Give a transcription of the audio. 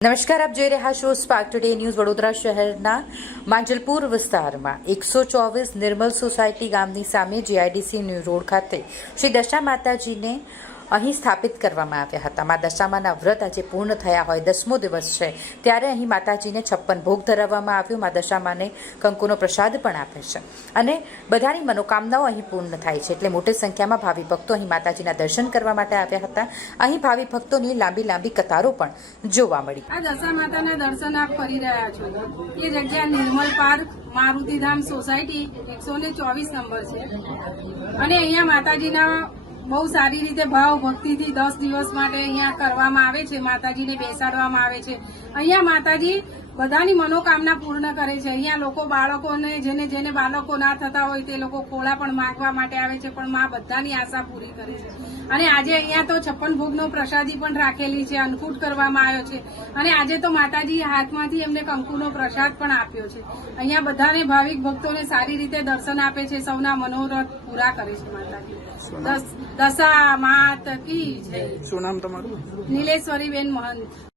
નમસ્કાર, આપ જોઈ રહ્યા છો સ્પાર્ક ટુડે ન્યૂઝ વડોદરા શહેરના માંજલપુર વિસ્તારમાં. એકસો ચોવીસ નિર્મલ સોસાયટી ગામની સામે જીઆઈડીસી ન્યૂ રોડ ખાતે શ્રી દશા માતાજીને અહીં સ્થાપિત કરવામાં આવ્યા હતા. મા દશામાના વ્રત આજે પૂર્ણ થયા હોય, દસમો દિવસ છે, ત્યારે અહીં માતાજીને છપ્પન ભોગ ધરાવવામાં આવ્યો. મા દશામાને કંકુનો પ્રસાદ પણ આપે છે. અને બધાની મનોકામનાઓ અહીં પૂર્ણ થાય છે, એટલે મોટી સંખ્યામાં ભાવિ ભક્તો અહીં માતાજીના દર્શન કરવા માટે આવ્યા હતા. અહીં ભાવિ ભક્તોની લાંબી લાંબી કતારો પણ જોવા મળી. આ દશા માતાના દર્શન આપ કરી રહ્યા છો એ જગ્યા નિર્મલ પાર્ક, મારુતિધામ સોસાયટી એકસો ચોવીસ નંબર છે. અને અહીંયા માતાજીના બહુ સારી રીતે ભાવ ભક્તિથી દસ દિવસ માટે અહીંયા કરવામાં આવે છે, માતાજીને બેસાડવામાં આવે છે. અહીંયા માતાજી બધાની મનોકામના પૂર્ણ કરે છે. અહીંયા લોકો બાળકોને જેને જેને બાળકો ના થતા હોય તે લોકો ખોળા પણ માંગવા માટે આવે છે પણ માં બધાની આશા પૂરી કરે છે. અને આજે અહીંયા તો છપ્પન ભોગનો પ્રસાદી પણ રાખેલી છે અન્નકૂટ કરવામાં આવ્યો છે. અને આજે તો માતાજી હાથમાંથી એમને કંકુનો પ્રસાદ પણ આપ્યો છે. અહીંયા બધાને ભાવિક ભક્તોને સારી રીતે દર્શન આપે છે સૌના મનોરથ પૂરા કરે છે માતાજી. દસ- દશા માત કી જય. શું નામ તમારું? નીલેશ્વરીબેન મહંત.